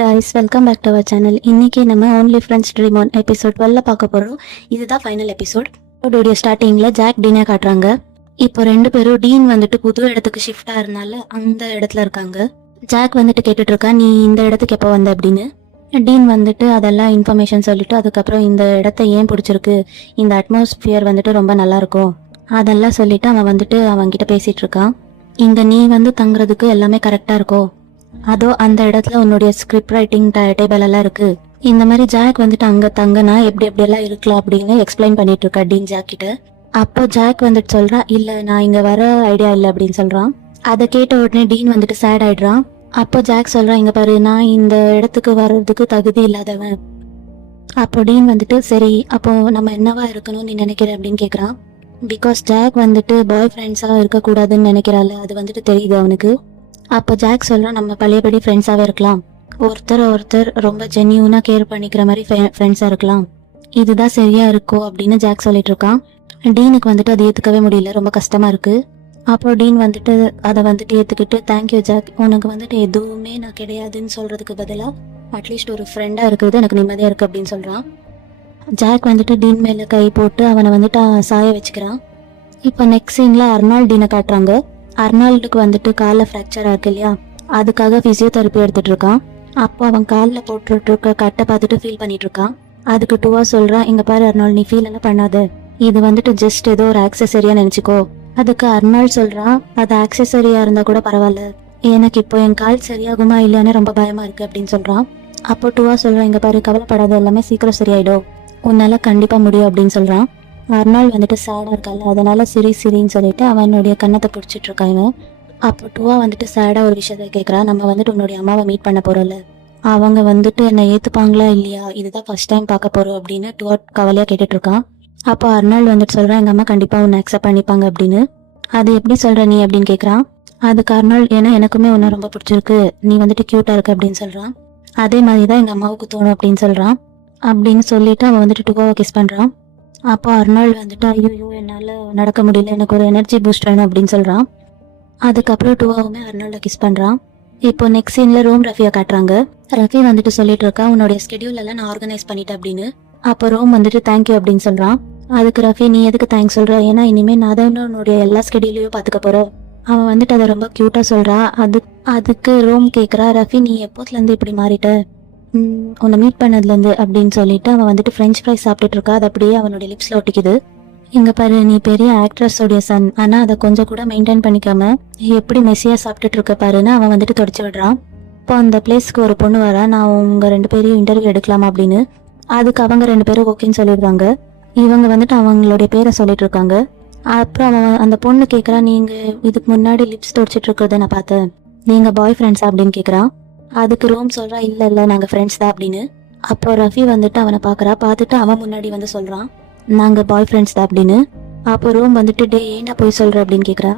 guys, welcome back to our channel. இன்னைக்கு நம்ம only friends dream on episode 12 பார்க்க போறோம். இதுதான் ஃபைனல் எபிசோட். இதோட ஸ்டார்டிங்ல ஜாக் டீனை காட்டுறாங்க. இப்போ ரெண்டு பேரும் டீன் வந்துட்டு புது இடத்துக்கு ஷிஃப்ட் ஆகிறதுனால அந்த இடத்துல இருக்காங்க. ஜாக் வந்துட்டு கேட்டுட்டு இருக்கா, நீ இந்த இடத்துக்கு எப்போ வந்த அப்படின்னு. டீன் வந்துட்டு அதெல்லாம் இன்ஃபர்மேஷன் சொல்லிட்டு அதுக்கப்புறம் இந்த இடத்த ஏன் பிடிச்சிருக்கு, இந்த அட்மாஸ்பியர் வந்துட்டு ரொம்ப நல்லா இருக்கும் அதெல்லாம் சொல்லிட்டு அவன் வந்துட்டு அவன்கிட்ட பேசிட்டு இருக்கான். இங்க நீ வந்து தங்குறதுக்கு எல்லாமே கரெக்டா இருக்கும், அதோ அந்த இடத்துல உன்னுடைய ஸ்கிரிப்ட் ரைட்டிங் டேபிள் எல்லாம் இருக்கு. இந்த மாதிரி ஜாக் வந்துட்டு அங்க தங்கனா எப்படி எப்படி எல்லாம் இருக்கலாம் அப்படின்னு எக்ஸ்பிளைன் பண்ணிட்டு இருக்கா டீன் ஜாக் கிட்ட. அப்போ ஜாக் வந்துட்டு சொல்றான், இல்ல நான் இங்க வர ஐடியா இல்லை அப்படின்னு சொல்றான். அதை கேட்ட உடனே டீன் வந்துட்டு சேட் ஆயிடுறான். அப்போ ஜாக் சொல்றான், இங்க பாரு நான் இந்த இடத்துக்கு வர்றதுக்கு தகுதி இல்லாதவன். அப்போ டீன் வந்துட்டு சரி அப்போ நம்ம என்னவா இருக்கணும்னு நீ நினைக்கிற அப்படின்னு கேக்குறான். பிகாஸ் ஜாக் வந்துட்டு பாய் ஃப்ரெண்ட்ஸா இருக்கக்கூடாதுன்னு நினைக்கிறாள், அது வந்துட்டு தெரியுது அவனுக்கு. அப்போ ஜாக் சொல்றான், நம்ம பழையபடி ஃப்ரெண்ட்ஸாவே இருக்கலாம், ஒருத்தர் ரொம்ப ஜென்யூனா கேர் பண்ணிக்கிற மாதிரி ஃப்ரெண்ட்ஸா இருக்கலாம், இதுதான் சரியா இருக்கும் அப்படின்னு ஜாக் சொல்லிட்டு இருக்கான். டீனுக்கு வந்துட்டு அது ஏத்துக்கவே முடியல, ரொம்ப கஷ்டமா இருக்கு. அப்போ டீன் வந்துட்டு அதை வந்துட்டு ஏத்துக்கிட்டு, தேங்க்யூ ஜாக், உனக்கு வந்துட்டு எதுவுமே நான் கிடையாதுன்னு சொல்றதுக்கு பதிலாக அட்லீஸ்ட் ஒரு ஃப்ரெண்டா இருக்கிறது எனக்கு நிம்மதியா இருக்கு அப்படின்னு சொல்றான். ஜாக் வந்துட்டு டீன் மேல கை போட்டு அவனை வந்துட்டு சாய வச்சுக்கிறான். இப்போ நெக்ஸ்ட் சீன்ல அர்னால்ட் டீனை காட்டுறாங்க. அர்னால்டுக்கு வந்துட்டு காலில் ஃப்ராக்சர் ஆகுது இல்லையா, அதுக்காக பிசியோதெரப்பி எடுத்துட்டு இருக்கான். அப்போ அவன் காலில் போட்டுட்டு இருக்க கட்டை பார்த்துட்டு ஃபீல் பண்ணிட்டு இருக்கான். அதுக்கு டூவா சொல்றான், இங்க பாரு அர்னால்ட், நீ ஃபீல் எல்லாம் பண்ணாத, இது வந்துட்டு ஜஸ்ட் ஏதோ ஒரு ஆக்சசரியா நினைச்சுக்கோ. அதுக்கு அர்னால்ட் சொல்றான், அது ஆக்சசரியா இருந்தா கூட பரவாயில்ல, எனக்கு இப்போ என் கால் சரியாகுமா இல்லையான்னு ரொம்ப பயமா இருக்கு அப்படின்னு சொல்றான். அப்போ டூவா சொல்றான், இங்க பாரு கவலைப்படாத, எல்லாமே சீக்கிரம் சரியாயிடும், உன்னால கண்டிப்பா முடியும் அப்படின்னு சொல்றான். அர்னால்ட் வந்துட்டு சேடா இருக்கால, அதனால சிரின்னு சொல்லிட்டு அவனுடைய கன்னத்தை பிடிச்சிட்டு இருக்காங்க. அப்போ டூவா வந்துட்டு சேடா ஒரு விஷயத்த கேட்கறா, நம்ம வந்துட்டு உன்னுடைய அம்மாவை மீட் பண்ண போறோம்ல, அவங்க வந்துட்டு என்னை ஏத்துப்பாங்களா இல்லையா, இதுதான் ஃபர்ஸ்ட் டைம் பார்க்க போறோம் அப்படின்னு டூவா கவலையா கேட்டுட்டு இருக்கான். அப்போ அர்னால்ட் வந்துட்டு சொல்றான், எங்க அம்மா கண்டிப்பா உன்னை அக்செப்ட் பண்ணிப்பாங்க அப்படின்னு. அது எப்படி சொல்ற நீ அப்படின்னு கேட்கறான். அதுக்கு அர்னால்ட், ஏன்னா எனக்குமே உன்னை ரொம்ப பிடிச்சிருக்கு, நீ வந்துட்டு கியூட்டா இருக்கு அப்படின்னு சொல்றான். அதே மாதிரிதான் எங்க அம்மாவுக்கு தோணும் அப்படின்னு சொல்றான். அப்படின்னு சொல்லிட்டு அவன் வந்துட்டு டூவாவை கிஸ் பண்றான். அப்போ அர்னால்ட் வந்துட்டு, ஐயோ என்னால நடக்க முடியல, எனக்கு ஒரு எனர்ஜி பூஸ்ட் வேணும் அப்படின்னு சொல்றான். அதுக்கப்புறம் டூவாவுமே அர்னால்ட கிஸ் பண்றான். இப்போ நெக்ஸ்ட் சீன்ல ரோம் ரஃபியா காட்டுறாங்க. ரஃபி வந்துட்டு சொல்லிட்டு இருக்கா, உன்னுடைய ஸ்கெடியூல் எல்லாம் நான் ஆர்கனைஸ் பண்ணிட்டேன் அப்படின்னு. அப்போ ரோம் வந்துட்டு தேங்க்யூ அப்படின்னு சொல்றான். அதுக்கு ரஃபி, நீ எதுக்கு தேங்க்ஸ் சொல்ற, ஏன்னா இனிமே நான் தான் உன்னுடைய எல்லா ஸ்கெடியூலையும் பாத்துக்க போறேன். அவன் வந்துட்டு அதை ரொம்ப கியூட்டா சொல்றா. அதுக்கு ரோம் கேக்குறா, ரஃபி நீ எப்போதுல இருந்து இப்படி மாறிட்ட, உன்னை மீட் பண்ணதுல இருந்து அப்படின்னு சொல்லிட்டு அவன் வந்துட்டு ஃப்ரெஞ்ச் ஃப்ரைஸ் சாப்பிட்டுட்டு இருக்கா. அது அப்படியே அவனுடைய லிப்ஸ்ல ஒட்டிக்குது. இங்க பாரு, நீ பெரிய ஆக்ட்ரஸோடைய சன், ஆனா அதை கொஞ்சம் கூட மெயின்டைன் பண்ணிக்காம எப்படி மெஸ்ஸியா சாப்பிட்டுட்டு இருக்க பாருன்னு அவன் வந்துட்டு தொடச்சு விடுறான். இப்போ அந்த பிளேஸ்க்கு ஒரு பொண்ணு வரா, நான் உங்க ரெண்டு பேரையும் இன்டர்வியூ எடுக்கலாமா அப்படின்னு. அதுக்கு அவங்க ரெண்டு பேரும் ஓகேன்னு சொல்லிடுறாங்க. இவங்க வந்துட்டு அவங்களுடைய பேரை சொல்லிட்டு இருக்காங்க. அப்புறம் அவன் அந்த பொண்ணு கேக்குறா, நீங்க இதுக்கு முன்னாடி லிப்ஸ் தொடச்சிட்டு இருக்கிறத நான் பார்த்தேன், நீங்க பாய் ஃப்ரெண்ட்ஸா அப்படின்னு கேக்குறான். அதுக்கு ரோம் சொல்றா, இல்ல நாங்க ஃப்ரெண்ட்ஸ் தான் அப்படின்னு. அப்போ ரஃபி வந்துட்டு அவனை பார்த்துட்டு அவன் முன்னாடி வந்து சொல்றான், நாங்க பாய் ஃப்ரெண்ட்ஸ் தான் அப்படின்னு. அப்போ ரோம் வந்துட்டு, டே ஏன்னா போய் சொல்ற அப்படின்னு கேக்குறா.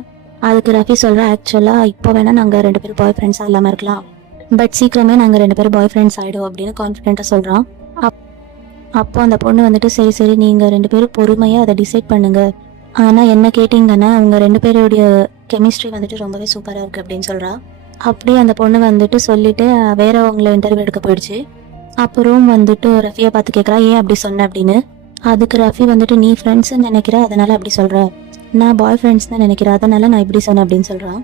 அதுக்கு ரஃபி சொல்றா, ஆக்சுவலா இப்போ வேணா நாங்க ரெண்டு பேரும் பாய் ஃப்ரெண்ட்ஸா இல்லாம இருக்கலாம், பட் சீக்கிரமே நாங்க ரெண்டு பேரும் பாய் ஃப்ரெண்ட்ஸ் ஆயிடும் அப்படின்னு கான்ஃபிடென்ட்டா சொல்றான். அப்போ அந்த பொண்ணு வந்துட்டு, சரி நீங்க ரெண்டு பேரும் பொறுமையா அதை டிசைட் பண்ணுங்க, ஆனா என்ன கேட்டீங்கன்னா உங்க ரெண்டு பேருடைய கெமிஸ்ட்ரி வந்துட்டு ரொம்பவே சூப்பரா இருக்கு அப்படின்னு சொல்றா. அப்படியே அந்த பொண்ணு வந்துட்டு சொல்லிட்டு வேறவங்களை இன்டர்வியூ எடுக்க போயிடுச்சு. அப்புறம் வந்துட்டு ரஃபியை பார்த்து கேட்குறா, ஏன் அப்படி சொன்ன அப்படின்னு. அதுக்கு ரஃபி வந்துட்டு, நீ ஃப்ரெண்ட்ஸ்ன்னு நினைக்கிற அதனால அப்படி சொல்ற, நான் பாய் ஃப்ரெண்ட்ஸ் தான் நினைக்கிறேன் அதனால நான் இப்படி சொன்னேன் அப்படின்னு சொல்றான்.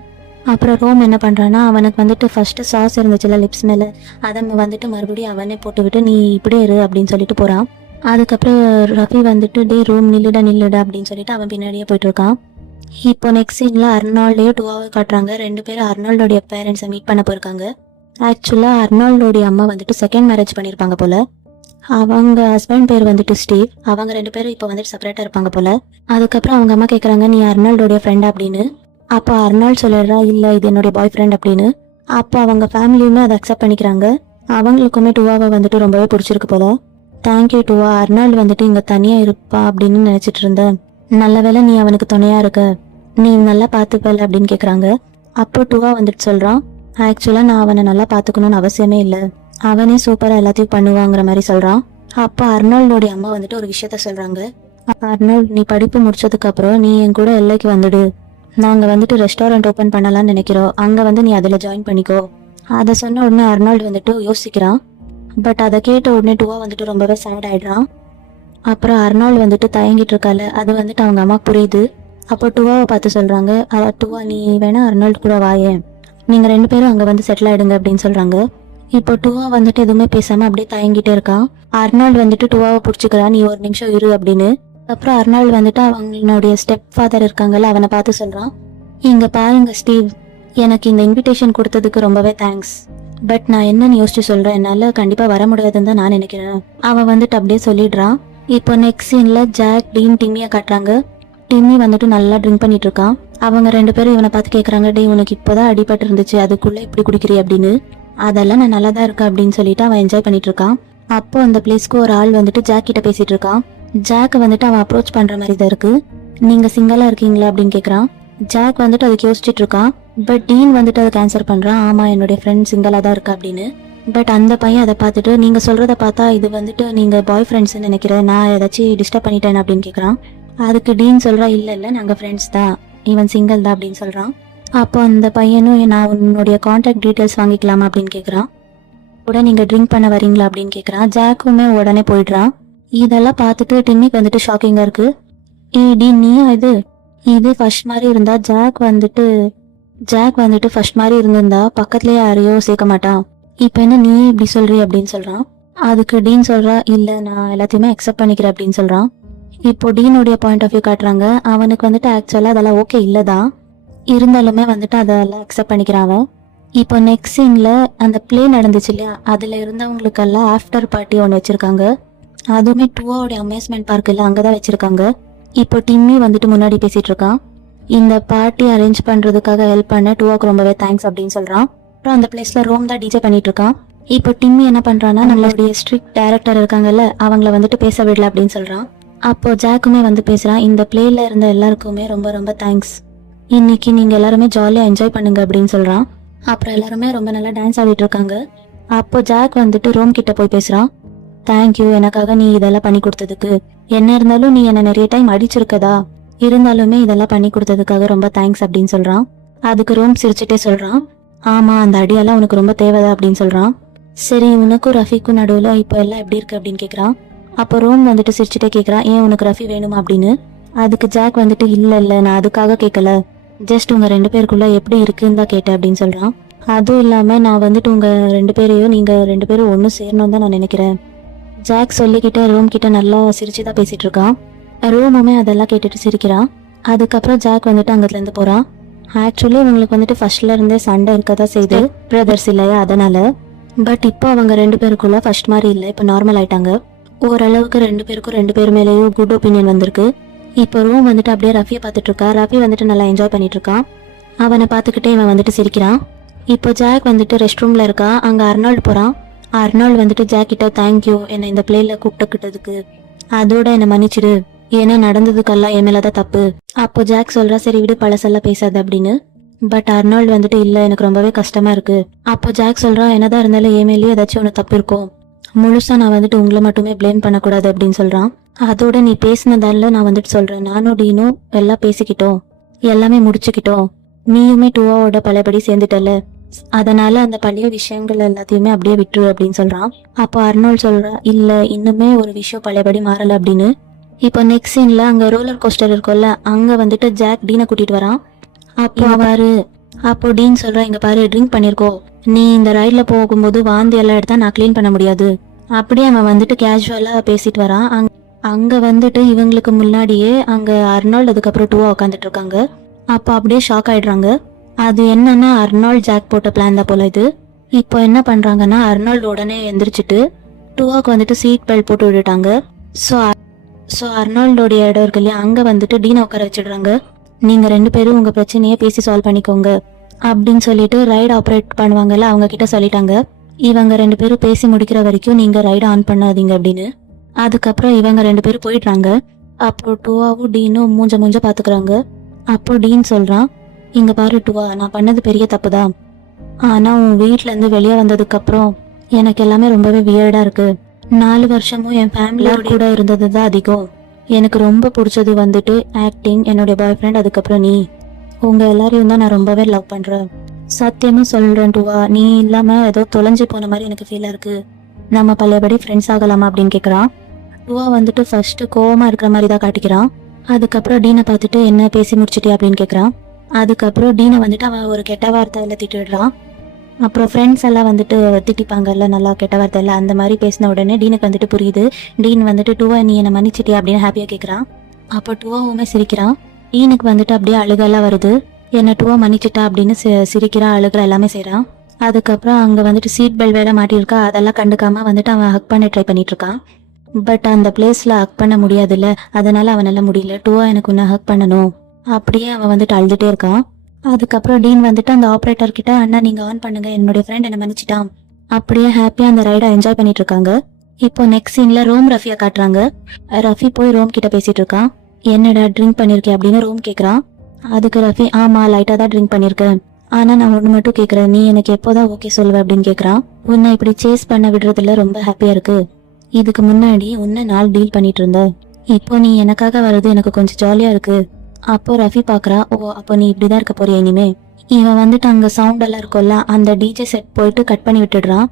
அப்புறம் ரோம் என்ன பண்றான்னா, அவனுக்கு வந்துட்டு ஃபர்ஸ்ட் சாஸ் இருந்துச்சுல லிப்ஸ் மேல, அதை வந்துட்டு மறுபடியும் அவனே போட்டுவிட்டு நீ இப்படியே இரு அப்படின்னு சொல்லிட்டு போறான். அதுக்கப்புறம் ரஃபி வந்துட்டு, டே ரோம் நில்லுடா அப்படின்னு சொல்லிட்டு அவன் பின்னாடியே போயிட்டு இருக்கான். இப்போ நெக்ஸ்ட் சீன்ல அர்னால்டையும் டூவாவை காட்டுறாங்க. ரெண்டு பேரும் அர்னால்டோடைய பேரண்ட்ஸை மீட் பண்ண போயிருக்காங்க. ஆக்சுவலா அர்னால்டோடைய அம்மா வந்துட்டு செகண்ட் மேரேஜ் பண்ணியிருப்பாங்க போல. அவங்க ஹஸ்பண்ட் பேர் வந்துட்டு ஸ்டீவ். அவங்க ரெண்டு பேரும் இப்போ வந்துட்டு செப்பரேட்டா இருப்பாங்க போல. அதுக்கப்புறம் அவங்க அம்மா கேட்குறாங்க, நீ அர்னால்டோடைய ஃப்ரெண்ட் அப்படின்னு. அப்போ அர்னால்ட் சொல்லிடுறா, இல்ல இது என்னுடைய பாய் ஃப்ரெண்ட் அப்படின்னு. அப்போ அவங்க ஃபேமிலியுமே அதை அக்செப்ட் பண்ணிக்கிறாங்க. அவங்களுக்குமே டூவாவை வந்துட்டு ரொம்பவே பிடிச்சிருக்கு போல. தேங்க்யூ டூவா, அர்னால்ட் வந்துட்டு இங்க தனியா இருப்பா அப்படின்னு நினைச்சிட்டு இருந்தேன், நல்ல வேளை நீ அவனுக்கு துணையா இருக்க, நீ நல்லா பாத்துப்பல அப்படின்னு கேக்குறாங்க. அப்போ டூவா வந்துட்டு சொல்றான், ஆக்சுவலா நான் அவனை நல்லா பாத்துக்கணும்னு அவசியமே இல்லை, அவனே சூப்பரா எல்லாத்தையும் பண்ணுவாங்கிற மாதிரி சொல்றான். அப்போ அர்னால்டோடைய அம்மா வந்துட்டு ஒரு விஷயத்த சொல்றாங்க, அர்னால்ட் நீ படிப்பு முடிச்சதுக்கு அப்புறம் நீ என் கூட எல்லைக்கு வந்துடு, நாங்க வந்துட்டு ரெஸ்டாரண்ட் ஓபன் பண்ணலாம்னு நினைக்கிறோம், அங்க வந்து நீ அதுல ஜாயின் பண்ணிக்கோ, அதை சொன்ன உடனே அர்னால்டு வந்துட்டு யோசிக்கிறான். பட் அதை கேட்ட உடனே டுவா வந்துட்டு ரொம்பவே சேட் ஆயிடுறான். அப்புறம் அர்னால்டு வந்துட்டு தயங்கிட்டு இருக்கால, அது வந்துட்டு அவங்க அம்மா புரியுது. அப்போ டுவாவை பார்த்து சொல்றாங்க, டுவா நீ வேணா அர்னால்டு கூட வாயேன், நீங்க 2 பேரும் அங்க வந்து செட்டில் ஆயிடுங்க அப்படின்னு சொல்றாங்க. இப்போ டுவா வந்துட்டு எதுவுமே பேசாம அப்படியே தயங்கிட்டே இருக்கான். அர்னால்டு வந்துட்டு டுவாவை பிடிச்சிக்கிறான், நீ ஒரு நிமிஷம் இரு அப்படின்னு. அப்புறம் அர்னால்டு வந்துட்டு அவங்களுடைய ஸ்டெப் ஃபாதர் இருக்காங்கல்ல அவனை பார்த்து சொல்றான், இங்க பாருங்க ஸ்டீவ், எனக்கு இந்த இன்விடேஷன் கொடுத்ததுக்கு ரொம்பவே தேங்க்ஸ். பட் நான் என்னன்னு யோசிச்சு சொல்றேன், என்னால கண்டிப்பா வர முடியாதுன்னு தான் நான் நினைக்கிறேன். அவன் வந்துட்டு அப்படியே சொல்லிடுறான். இப்போ நெக்ஸ்ட் சீன்ல ஜாக், டீன், டிம்மியை காட்டுறாங்க. டிம்மி வந்துட்டு நல்லா ட்ரிங்க் பண்ணிட்டு இருக்கான். அவங்க 2 பேரும் இவனை பார்த்து கேட்கறாங்க, டே உனக்கு இப்போதான் அடிபட்டு இருந்துச்சு, அதுக்குள்ள இப்படி குடிக்கிறீ அப்படின்னு. அதெல்லாம் நான் நல்லா தான் இருக்கேன் அப்படின்னு சொல்லிட்டு அவன் என்ஜாய் பண்ணிட்டு இருக்கான். அப்போ அந்த பிளேஸ்க்கு ஒரு ஆள் வந்துட்டு ஜாக் கிட்ட பேசிட்டு இருக்கான். ஜாக் வந்துட்டு அவன் அப்ரோச் பண்ற மாதிரி தான் இருக்கு. நீங்க சிங்கிளா இருக்கீங்களா அப்படின்னு கேக்குறான். ஜாக் வந்துட்டு அதுக்கு யோசிச்சுட்டு இருக்கான். பட் டீன் வந்துட்டு அதுக்கு ஆன்சர் பண்றான், ஆமா என்னுடைய ஃப்ரெண்ட் சிங்கிளா தான் இருக்கா அப்படின்னு. பட் அந்த பையன் அதை பார்த்துட்டு, நீங்க சொல்றத பார்த்தா இது வந்துட்டு நீங்க பாய் ஃப்ரெண்ட்ஸ் நினைக்கிறேன், நான் ஏதாச்சும் டிஸ்டர்ப் பண்ணிட்டேன் அப்படின்னு கேக்குறான். அதுக்கு டீன் சொல்றா, இல்ல நாங்க ஃப்ரெண்ட்ஸ் தான், இவன் சிங்கிள் தான் அப்படின்னு சொல்றான். அப்போ அந்த பையனும், நான் உன்னுடைய கான்டாக்ட் டீட்டெயில்ஸ் வாங்கிக்கலாமா அப்படின்னு கேக்குறான். கூட நீங்க ட்ரிங்க் பண்ண வரீங்களா அப்படின்னு கேக்குறான். ஜாக்குமே உடனே போயிடுறான். இதெல்லாம் பார்த்துட்டு டிம்மிக்கு வந்துட்டு ஷாக்கிங்கா இருக்கு. டீன் நீயா இது ஃபர்ஸ்ட் மாதிரி இருந்தா ஜாக் வந்துட்டு ஃபர்ஸ்ட் மாதிரி இருந்திருந்தா பக்கத்துலயே யாரையோ சேர்க்க மாட்டான், இப்ப என்ன நீ இப்படி சொல்றீ அப்படின்னு சொல்றான். அதுக்கு டீன் சொல்றா, இல்ல நான் எல்லாத்தையுமே அக்செப்ட் பண்ணிக்கிறேன் அப்படின்னு சொல்றான். இப்போ டீனுடைய பாயிண்ட் ஆஃப் வியூ காட்டுறாங்க. அவனுக்கு வந்துட்டு ஆக்சுவலா அதெல்லாம் ஓகே இல்லதான், இருந்தாலுமே வந்துட்டு அதெல்லாம் அக்செப்ட் பண்ணிக்கிறான் அவன். இப்போ நெக்ஸ்ட் சீன்ல அந்த பிளே நடந்துச்சு இல்லையா, அதுல இருந்தவங்களுக்கெல்லாம் ஆஃப்டர் பார்ட்டி ஒன்று வச்சிருக்காங்க. அதுவுமே டுவாவுடைய அமேஸ்மெண்ட் பார்க் இல்ல அங்கதான் வச்சிருக்காங்க. இப்போ டிம்மி வந்துட்டு முன்னாடி பேசிட்டு இருக்கான். இந்த பார்ட்டி அரேஞ்ச் பண்றதுக்காக ஹெல்ப் பண்ண டுவாக்கு ரொம்பவே தேங்க்ஸ் அப்படின்னு சொல்றான். அப்புறம் அந்த பிளேஸ்ல ரோம் தான் டிஜே பண்ணிட்டு இருக்கான். இப்போ டிம்மி என்ன பண்றான்னா, நம்மளுடைய ஸ்ட்ரிக்ட் டைரக்டர் இருக்காங்கல்ல அவங்கள வந்துட்டு பேச விடல அப்படின்னு சொல்றான். அப்போ ஜாக்குமே வந்து பேசுறான், இந்த பிளேல இருந்த எல்லாருக்குமே ரொம்ப ரொம்ப தேங்க்ஸ், இன்னைக்கு நீங்க எல்லாருமே ஜாலியா என்ஜாய் பண்ணுங்க அப்படின்னு சொல்றான். அப்புறம் எல்லாருமே ரொம்ப நல்லா டான்ஸ் ஆடிட்டு இருக்காங்க. அப்போ ஜாக் வந்துட்டு ரோம் கிட்ட போய் பேசுறான், தேங்க்யூ எனக்காக நீ இதெல்லாம் பண்ணி கொடுத்ததுக்கு, என்ன இருந்தாலும் நீ என்ன நிறைய டைம் அடிச்சிருக்கதா, இருந்தாலுமே இதெல்லாம் பண்ணி கொடுத்ததுக்காக ரொம்ப தேங்க்ஸ் அப்படின்னு சொல்றான். அதுக்கு ரோம் சிரிச்சுட்டே சொல்றான், ஆமா அந்த அடியெல்லாம் உனக்கு ரொம்ப தேவைதா அப்படின்னு சொல்றான். சரி உனக்கும் ரஃபிக்கும் நடுவுல இப்போ எல்லாம் எப்படி இருக்கு அப்படின்னு கேக்குறான். அப்போ ரோம் வந்துட்டு சிரிச்சுட்டே கேக்குறான், ஏன் உனக்கு ரஃபி வேணுமா அப்படின்னு. அதுக்கு ஜாக் வந்துட்டு, இல்ல நான் அதுக்காக கேட்கல, ஜஸ்ட் உங்க 2 பேருக்குள்ள எப்படி இருக்குன்னு தான் கேட்டேன் அப்படின்னு சொல்றான். அதுவும் இல்லாம நான் வந்துட்டு உங்க 2 பேரையும் நீங்க 2 பேரும் ஒன்னும் சேரணும் தான் நான் நினைக்கிறேன். ஜாக் சொல்லிக்கிட்டே ரோம் கிட்ட நல்லா சிரிச்சுதான் பேசிட்டு இருக்கான். ரோமுமே அதெல்லாம் கேட்டுட்டு சிரிக்கிறான். அதுக்கப்புறம் ஜாக் வந்துட்டு அங்கத்துல இருந்து போறான். ஆக்சுவலி இவங்களுக்கு வந்துட்டு ஃபர்ஸ்ட்ல இருந்தே சண்டை இருக்கதான் செய்து, பிரதர்ஸ் இல்லையா அதனால. பட் இப்போ அவங்க 2 பேருக்குள்ள ஃபர்ஸ்ட் மாதிரி இல்லை, இப்போ நார்மல் ஆயிட்டாங்க. ஓரளவுக்கு 2 பேருக்கும் 2 பேர் மேலேயும் குட் ஒப்பீனியன் வந்திருக்கு. இப்போ ரோம் வந்துட்டு அப்படியே ரஃபியை பார்த்துட்டு இருக்கா. ரஃபி வந்துட்டு நல்லா என்ஜாய் பண்ணிட்டு இருக்கான். அவனை பார்த்துக்கிட்டே இவன் வந்துட்டு சிரிக்கிறான். இப்போ ஜாக் வந்துட்டு ரெஸ்ட் ரூம்ல இருக்கா. அங்க அர்னால்டு போறான். அர்னால்டு வந்துட்டு ஜாக் கிட்ட, தேங்க்யூ என்னை இந்த பிளேல கூப்பிட்டுக்கிட்டதுக்கு, அதோட என்னை மன்னிச்சிடு, ஏன்னா நடந்ததுக்கெல்லாம் என் மேலதான் தப்பு. அப்போ ஜாக் சொல்றா, சரி விடு பழசெல்லாம் பேசாது அப்படின்னு. பட் அர்னால்டு வந்துட்டு, இல்ல எனக்கு ரொம்பவே கஷ்டமா இருக்கு. அப்போ ஜாக் சொல்றா, என்னதான் இருந்தாலும் என் மேலேயே ஏதாச்சும் ஒன்று தப்பு இருக்கும், முழுசா நான் வந்துட்டு உங்களை மட்டுமே பிளேம் பண்ணக்கூடாது அப்படின்னு சொல்றான். அதோட நீ பேசினதால நான் வந்துட்டு சொல்றேன், நானும் டீனும் எல்லாம் பேசிக்கிட்டோம், எல்லாமே முடிச்சுக்கிட்டோம், நீயுமே டுவாவோட பழையபடி சேர்ந்துட்டல, அதனால அந்த பழைய விஷயங்கள் எல்லாத்தையுமே அப்படியே விட்டுரு அப்படின்னு சொல்றான். அப்போ அர்னால்டு சொல்றா, இல்ல இன்னுமே ஒரு விஷயம் பழையபடி மாறல அப்படின்னு. இப்போ நெக்ஸ்ட் சீன்ல அங்க ரோலர் கோஸ்டர் இருக்கும்ல, அங்க வந்துட்டு ஜாக் டீனை கூட்டிட்டு வரான். அப்போ டீன் சொல்றா, இங்க பாரு ட்ரிங்க் பண்ணிருக்கோம், நீ இந்த ரைட்ல போகும்போது வாந்தி எல்லாம் எடுத்தா நான் கிளீன் பண்ண முடியாது. அப்படியே அவன் வந்துட்டு கேஷுவலா பேசிட்டு வரான். அங்க வந்துட்டு இவங்களுக்கு முன்னாடியே அங்க அர்னால்டு அதுக்கப்புறம் டுவா உட்காந்துட்டு இருக்காங்க. அப்போ அப்படியே ஷாக் ஆயிடுறாங்க. அது என்னன்னா அர்னால்டு ஜாக் போட்ட பிளான் தான் போல இது. இப்போ என்ன பண்றாங்கன்னா, அர்னால்டு உடனே எந்திரிச்சிட்டு டுவாக்கு வந்துட்டு சீட் பெல்ட் போட்டு விட்டுட்டாங்க. ஸோ அர்னால்டோடைய இடம் இருக்கு இல்லையா, அங்க வந்துட்டு டீனை உட்கார வச்சிடுறாங்க. நீங்க 2 பேரும் உங்க பிரச்சனையை பேசி சால்வ் பண்ணிக்கோங்க அப்படின்னு சொல்லிட்டு ரைடு ஆப்ரேட் பண்ணுவாங்கல்ல அவங்க கிட்ட சொல்லிட்டாங்க. இவங்க 2 பேரும் பேசி முடிக்கிற வரைக்கும் நீங்க ரைடு ஆன் பண்ணாதீங்க அப்படின்னு. அதுக்கப்புறம் இவங்க 2 பேரும் போயிடுறாங்க. அப்போ டுவாவும் டீனும் மூஞ்ச பாத்துக்கிறாங்க. அப்போ டீன் சொல்றான், இங்க பாரு டுவா, நான் பண்ணது பெரிய தப்புதான், ஆனா உன் வீட்டுல இருந்து வெளியே வந்ததுக்கு அப்புறம் எனக்கு எல்லாமே ரொம்பவே வியர்டா இருக்கு. 4 வருஷமும் என் ஃபேமிலியோட கூட இருந்ததுதான் அதிகம். எனக்கு ரொம்ப பிடிச்சது வந்துட்டு ஆக்டிங், என்னுடைய பாய் ஃப்ரெண்ட், அதுக்கப்புறம் நீ. உங்க எல்லாரையும் தான் நான் ரொம்பவே லவ் பண்றேன். சத்தியமா சொல்றேன் டுவா, நீ இல்லாம ஏதோ தொலைஞ்சு போன மாதிரி எனக்கு ஃபீலா இருக்கு. நம்ம பழையபடி ஃப்ரெண்ட்ஸ் ஆகலாமா அப்படின்னு கேக்குறான். டுவா வந்துட்டு ஃபர்ஸ்ட் கோவமா இருக்கிற மாதிரி தான் காட்டிக்கிறான். அதுக்கப்புறம் டீனை பார்த்துட்டு என்ன பேசி முடிச்சிட்டியா அப்படின்னு கேக்குறான். அதுக்கப்புறம் டீனை வந்துட்டு அவன் ஒரு கெட்ட வார்த்தையில திட்டிடுறான். அப்புறம் ஃப்ரெண்ட்ஸ் எல்லாம் வந்துட்டு திட்டிப்பாங்கல்ல நல்லா கெட்ட வார்த்தையில, அந்த மாதிரி பேசின உடனே டீனுக்கு வந்துட்டு புரியுது. டீன் வந்துட்டு டுவா நீ என்ன மன்னிச்சிட்டியா அப்படின்னு ஹாப்பியா கேக்குறான். அப்போ டுவாவுமே சிரிக்கிறான். டீனுக்கு வந்துட்டு அப்படியே அழுகெல்லாம் வருது. என்ன டுவா மன்னிச்சிட்டா அப்படின்னு சிரிக்கிறான், அழுகிற எல்லாமே செய்யறான். அதுக்கப்புறம் அங்க வந்துட்டு சீட் பெல்ட் வேலை மாட்டியிருக்கா, அதெல்லாம் கண்டுக்காம வந்துட்டு அவன் ஹக் பண்ண ட்ரை பண்ணிட்டு இருக்கான். பட் அந்த பிளேஸ்ல ஹக் பண்ண முடியாதுல்ல, அதனால அவனால முடியல. டுவா எனக்கு உன்னை ஹக் பண்ணணும் அப்படியே அவன் வந்துட்டு அழுதுட்டே இருக்கான். அதுக்கப்புறம் டீன் வந்துட்டு அந்த ஆப்ரேட்டர் கிட்ட அண்ணா நீங்க ஆன் பண்ணுங்க, என்னுடைய ஃப்ரெண்ட் என்ன மன்னிச்சிட்டான் அப்படியே ஹாப்பியா அந்த ரைடை என்ஜாய் பண்ணிட்டு இருக்காங்க. இப்போ நெக்ஸ்ட் சீன்ல ரோம் ரஃபியா காட்டுறாங்க. ரஃபி போய் ரோம் கிட்ட பேசிட்டு இருக்கான். என்னடா ட்ரிங்க் பண்ணிருக்கேன் அப்படின்னு ரோம் கேக்குறான். அதுக்கு ரஃபி ஆமா லைட்டா தான் ட்ரிங்க் பண்ணிருக்கேன், ஆனா நான் ஒண்ணு மட்டும் கேக்குறேன், நீ எனக்கு எப்போதான் ஓகே சொல்லுவ அப்படின்னு கேக்குறான். உன்னை இப்படி சேஸ் பண்ண விடுறதுல ரொம்ப ஹாப்பியா இருக்கு. இதுக்கு முன்னாடி உன்னை நாள் டீல் பண்ணிட்டு இருந்த, இப்போ நீ எனக்காக வர்றது எனக்கு கொஞ்சம் ஜாலியா இருக்கு. அப்போ ரஃபி பாக்குறா, ஓ அப்போ நீ இப்படிதான் இருக்க போறியா இனிமே. இவன் வந்துட்டு அங்க சவுண்ட் எல்லாம் இருக்கும்ல, அந்த டிஜே செட் போயிட்டு கட் பண்ணி விட்டுடுறான்.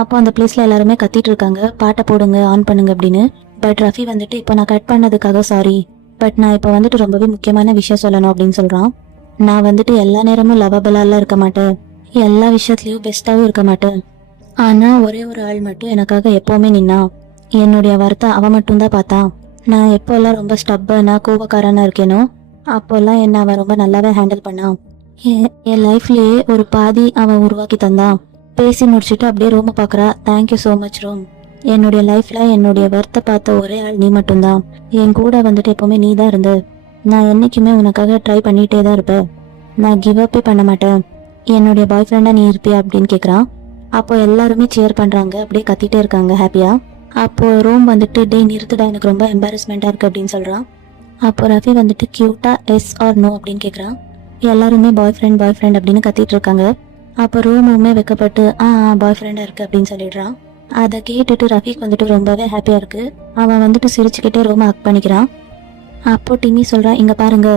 அப்போ அந்த பிளேஸ்ல எல்லாருமே கத்திட்டு இருக்காங்க, பாட்டை போடுங்க ஆன் பண்ணுங்க அப்படின்னு. பட் ரஃபி வந்துட்டு இப்போ நான் கட் பண்ணதுக்காக சாரி, பட் நான் இப்போ வந்துட்டு ரொம்பவே முக்கியமான விஷயம் சொல்லணும் அப்படின்னு சொல்றான். நான் வந்துட்டு எல்லா நேரமும் லவபலாலாம் இருக்க மாட்டேன், எல்லா விஷயத்துலயும் பெஸ்டாவும் இருக்க மாட்டேன். ஆனா ஒரே ஒரு ஆள் மட்டும் எனக்காக எப்பவுமே நின்னா, என்னுடைய வார்த்தை அவ மட்டும் தான் பார்த்தா. நான் எப்போல்லாம் ரொம்ப ஸ்டப்பனா கோபக்காரனா இருக்கேனோ அப்போல்லாம் என்ன அவன் ரொம்ப நல்லாவே ஹேண்டில் பண்ணான். என் லைஃப்லயே ஒரு பாதி அவன் உருவாக்கி தந்தான். பேசி முடிச்சுட்டு அப்படியே ரோம பாக்குறா. தேங்க்யூ சோ மச் ரோம், என்னுடைய லைஃப்ல என்னுடைய வர்த்தை பார்த்த ஒரே ஆள் நீ மட்டும்தான். என் கூட வந்துட்டு எப்பவுமே நீ தான் இருந்த. நான் என்னைக்குமே உனக்காக ட்ரை பண்ணிட்டே தான் இருப்பேன், நான் கிவ் அப்பே பண்ண மாட்டேன். என்னுடைய பாய் ஃப்ரெண்டா நீ இருப்பியா அப்படின்னு கேக்குறான். அப்போ எல்லாருமே சேர் பண்றாங்க, அப்படியே கத்திட்டே இருக்காங்க ஹாப்பியா. அப்போ ரோம் வந்துட்டு டே நிறுத்துடா, எனக்கு ரொம்ப எம்பாரஸ்மெண்டா இருக்கு அப்படின்னு சொல்றான். அப்போ ரஃபி வந்துட்டு கியூட்டா எஸ் ஆர் நோ அப்படின்னு கேக்குறான். எல்லாருமே பாய் ஃப்ரெண்ட் அப்படின்னு கத்திட்டு இருக்காங்க. அப்போ ரோமுமே வெக்கப்பட்டு பாய் ஃப்ரெண்டா இருக்கு அப்படின்னு சொல்லிடுறான். அதை கேட்டுட்டு ரஃபிக்கு வந்துட்டு ரொம்பவே ஹாப்பியா இருக்கு. அவன் வந்துட்டு சிரிச்சுக்கிட்டே ரோம ஹக் பண்ணிக்கிறான். அப்போ டிமி சொல்றான், இங்க பாருங்க,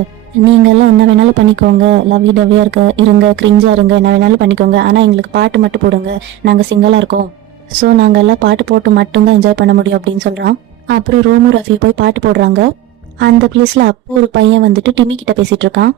நீங்க எல்லாம் என்ன வேணாலும் பண்ணிக்கோங்க, லவ்வி டவ்வியா இருங்க, கிரிஞ்சா இருங்க, என்ன வேணாலும் பண்ணிக்கோங்க, ஆனா எங்களுக்கு பாட்டு மட்டும் போடுங்க, நாங்க சிங்கிளா இருக்கோம், ஸோ நாங்க எல்லாம் பாட்டு போட்டு மட்டும்தான் என்ஜாய் பண்ண முடியும் அப்படின்னு சொல்றான். அப்புறம் ரோமு ரஃபி போய் பாட்டு போடுறாங்க. அந்த பிளேஸ்ல அப்போ ஒரு பையன் வந்துட்டு டிம்மி கிட்ட பேசிட்டு இருக்கான்.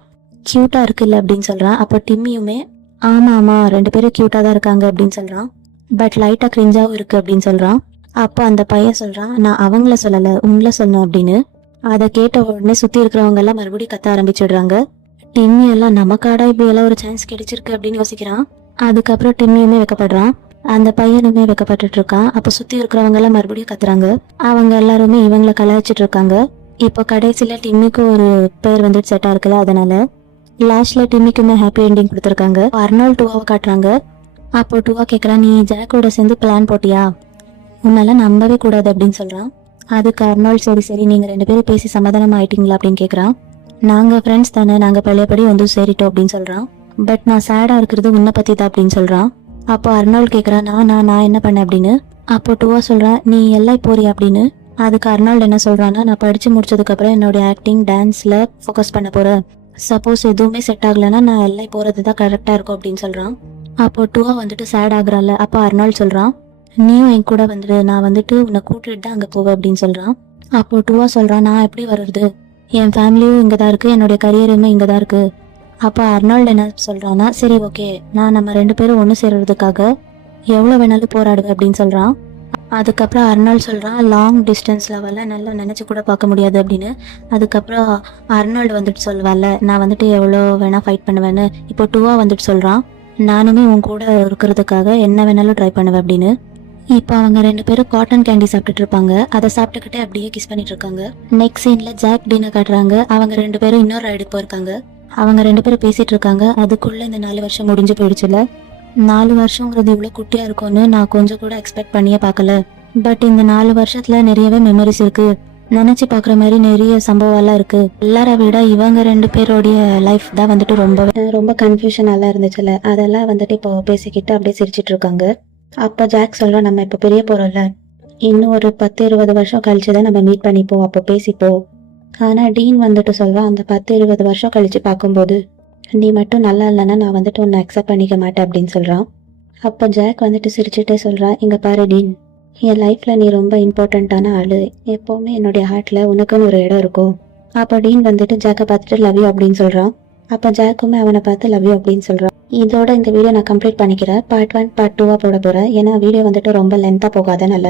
கியூட்டா இருக்குல்ல அப்படின்னு சொல்றான். அப்போ டிம்மியுமே ஆமா ரெண்டு பேரும் கியூட்டா தான் இருக்காங்க அப்படின்னு சொல்றான், பட் லைட்டா கிரிஞ்சாவும் இருக்கு அப்படின்னு சொல்றான். அப்போ அந்த பையன் சொல்றான், நான் அவங்கள சொல்லல உங்களை சொன்னேன் அப்படின்னு. அதை கேட்ட உடனே சுத்தி இருக்கிறவங்க எல்லாம் மறுபடியும் கத்த ஆரம்பிச்சிடுறாங்க. டிம்மி எல்லாம் நமக்காடா இப்படி எல்லாம் ஒரு சான்ஸ் கிடைச்சிருக்கு அப்படின்னு யோசிக்கிறான். அதுக்கப்புறம் டிம்மியுமே வைக்கப்படுறான், அந்த பையனுமே வைக்கப்பட்டு இருக்கான். அப்ப சுத்தி இருக்கிறவங்க எல்லாம் மறுபடியும் கத்துறாங்க. அவங்க எல்லாருமே இவங்களை கலாய்ச்சிட்டு இருக்காங்க. இப்போ கடைசியில டிம்மிக்கு ஒரு பேர் வந்துட்டு செட்டா இருக்குல்ல, அதனால லாஸ்ட்ல டிம்மிக்குமே ஹாப்பி என்டிங் கொடுத்துருக்காங்க. அர்னால்ட் டுவாவை காட்டுறாங்க. அப்போ டுவா கேட்கறான், நீ ஜாக்கோட சேர்ந்து பிளான் போட்டியா, உன்னால நம்பவே கூடாது அப்படின்னு சொல்றான். அதுக்கு அர்னால்ட் சரி நீங்க ரெண்டு பேரும் பேசி சமாதானம் ஆயிட்டீங்களா அப்படின்னு கேக்குறான். நாங்க ஃப்ரெண்ட்ஸ் தானே, நாங்க பழையபடி வந்து சேரிட்டோம் அப்படின்னு சொல்றான். பட் நான் சேடா இருக்கிறது உன்னை பத்தி தான் அப்படின்னு சொல்றான். அப்போ அர்னால்ட் கேக்குறான், நான் என்ன பண்ணேன் அப்படின்னு. அப்போ டுவா சொல்றான், நீ எல்லாம் போறியா அப்படின்னு. அதுக்கு அர்னால்ட் என்ன சொல்றான்னா, நான் படிச்சு முடிச்சதுக்கு அப்புறம் என்னோட ஆக்டிங் டான்ஸ்ல ஃபோக்கஸ் பண்ண போறேன், சப்போஸ் எதுவுமே செட் ஆகலைன்னா நான் எல்லாம் போறதுதான் கரெக்டா இருக்கும் அப்படின்னு சொல்றான். அப்போ டுவா வந்துட்டு சேட் ஆகுறாள். அப்போ அர்னால்ட் சொல்றான், நீயும் என் கூட வந்துட்டு, நான் வந்துட்டு உன்னை கூட்டிட்டு தான் அங்க போவேன் அப்படின்னு சொல்றான். அப்போ டுவா சொல்றான், நான் எப்படி வர்றது, என் ஃபேமிலியும் இங்கதான் இருக்கு, என்னுடைய கரியருமே இங்கதான் இருக்கு. அப்போ அர்னால்ட் என்ன சொல்றான்னா, சரி ஓகே, நான் நம்ம ரெண்டு பேரும் ஒன்று சேர்றதுக்காக எவ்வளோ வேணாலும் போராடுவேன் அப்படின்னு சொல்றான். அதுக்கப்புறம் அர்னால்ட் சொல்றான், லாங் டிஸ்டன்ஸ் லெவலில் நல்லா நினச்சி கூட பார்க்க முடியாது அப்படின்னு. அதுக்கப்புறம் அர்னால்டு வந்துட்டு சொல்லுவாள்ல, நான் வந்துட்டு எவ்வளோ வேணா ஃபைட் பண்ணுவேன்னு. இப்போ டுவா வந்துட்டு சொல்றான், நானுமே உன் கூட இருக்கிறதுக்காக என்ன வேணாலும் ட்ரை பண்ணுவேன் அப்படின்னு. இப்போ அவங்க ரெண்டு பேரும் காட்டன் கேண்டி சாப்பிட்டுட்டு இருப்பாங்க. அதை சாப்பிட்டுக்கிட்டே அப்படியே கிஸ் பண்ணிட்டு இருக்காங்க. நெக்ஸ்ட் சீன்ல ஜாக் டீனை காட்டுறாங்க. அவங்க ரெண்டு பேரும் இன்னொரு ரைடு போயிருக்காங்க. அவங்க ரெண்டு பேரும் பேசிட்டு இருக்காங்க. அதுக்குள்ள இந்த 4 வருஷம் முடிஞ்சு போயிடுச்சுல. 4 வருஷங்கிறது இவ்வளவு குட்டியா இருக்கும்னு நான் கொஞ்சம் கூட எக்ஸ்பெக்ட் பண்ணியே பார்க்கல. பட் இந்த 4 வருஷத்துல நிறையவே மெமரிஸ் இருக்கு, நினைச்சு பாக்குற மாதிரி நிறைய சம்பவம் எல்லாம் இருக்கு. எல்லார விட இவங்க ரெண்டு பேரோடைய லைஃப் தான் வந்துட்டு ரொம்ப கன்ஃபியூஷன் எல்லாம் இருந்துச்சுல, அதெல்லாம் வந்துட்டு இப்போ பேசிக்கிட்டு அப்படியே சிரிச்சிட்டு இருக்காங்க. அப்ப ஜாக் சொல்றோம், நம்ம இப்ப பெரிய போறோம்ல, இன்னும் ஒரு 10-20 வருஷம் கழிச்சுதான் நம்ம மீட் பண்ணிப்போம், அப்போ பேசிப்போம். ஆனா டீன் வந்துட்டு சொல்றான், அந்த 10-20 வருஷம் கழிச்சு பார்க்கும்போது நீ மட்டும் நல்லா இல்லைன்னா நான் வந்துட்டு உன்னை அக்செப்ட் பண்ணிக்க மாட்டேன் அப்படின்னு சொல்கிறான். அப்போ ஜாக் வந்துட்டு சிரிச்சுட்டே சொல்கிறான், இங்கே பாரு டீன், என் லைஃப்பில் நீ ரொம்ப இம்பார்ட்டண்ட்டான ஆள், எப்போவுமே என்னுடைய ஹார்ட்டில் உனக்குன்னு ஒரு இடம் இருக்கும். அப்போ டீன் வந்துட்டு ஜாக்கை பார்த்துட்டு லவ் யூ அப்படின்னு சொல்கிறான். அப்போ ஜாக்குமே அவனை பார்த்து லவ் யூ அப்படின்னு சொல்கிறான். இதோட இந்த வீடியோ நான் கம்ப்ளீட் பண்ணிக்கிறேன். பார்ட் 1 பார்ட் 2 போட போகிறேன். ஏன்னா வீடியோ வந்துட்டு ரொம்ப லென்த்தாக போகாதனால